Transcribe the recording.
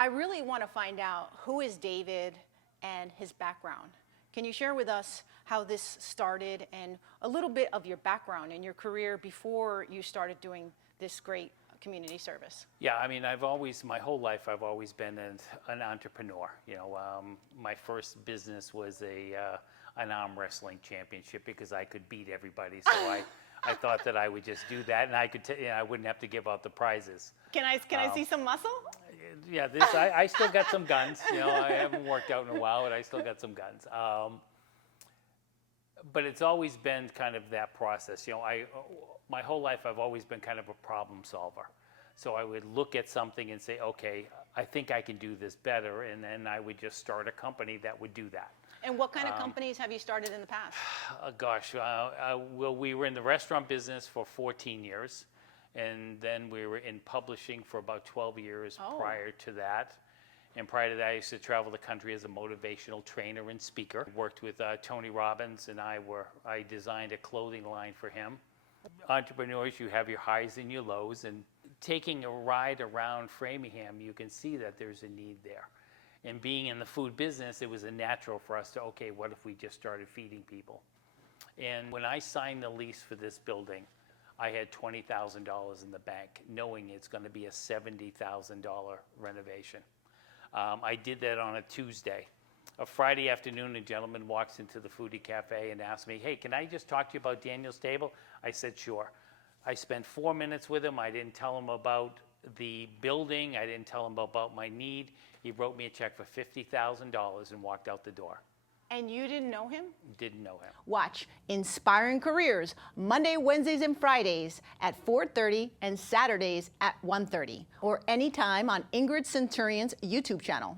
I really want to find out who is David and his background. Can you share with us how this started and a little bit of your background and your career before you started doing this great community service? Yeah, I mean, my whole life, I've always been an entrepreneur. You know, my first business was an arm wrestling championship because I could beat everybody. So I thought that I would just do that, and I wouldn't have to give out the prizes. Can I see some muscle? Yeah, I still got some guns. You know, I haven't worked out in a while, but I still got some guns. But it's always been kind of that process. You know, my whole life I've always been kind of a problem solver. So I would look at something and say, okay, I think I can do this better, and then I would just start a company that would do that. And what kind of companies have you started in the past? Well, we were in the restaurant business for 14 years, and then we were in publishing for about 12 years prior to that. And prior to that, I used to travel the country as a motivational trainer and speaker. Worked with Tony Robbins, and I designed a clothing line for him. Entrepreneurs, you have your highs and your lows, and taking a ride around Framingham, you can see that there's a need there. And being in the food business, it was a natural for us to, okay, what if we just started feeding people? And when I signed the lease for this building, I had $20,000 in the bank, knowing it's going to be a $70,000 renovation. I did that on a Tuesday. A Friday afternoon, a gentleman walks into the foodie cafe and asks me, hey, can I just talk to you about Daniel's Table? I said, sure. I spent 4 minutes with him. I didn't tell him about the building. I didn't tell him about my need. He wrote me a check for $50,000 and walked out the door. And you didn't know him? Didn't know him. Watch Inspiring Careers Monday, Wednesdays, and Fridays at 4:30 and Saturdays at 1:30, or anytime on Ingrid Centurion's YouTube channel.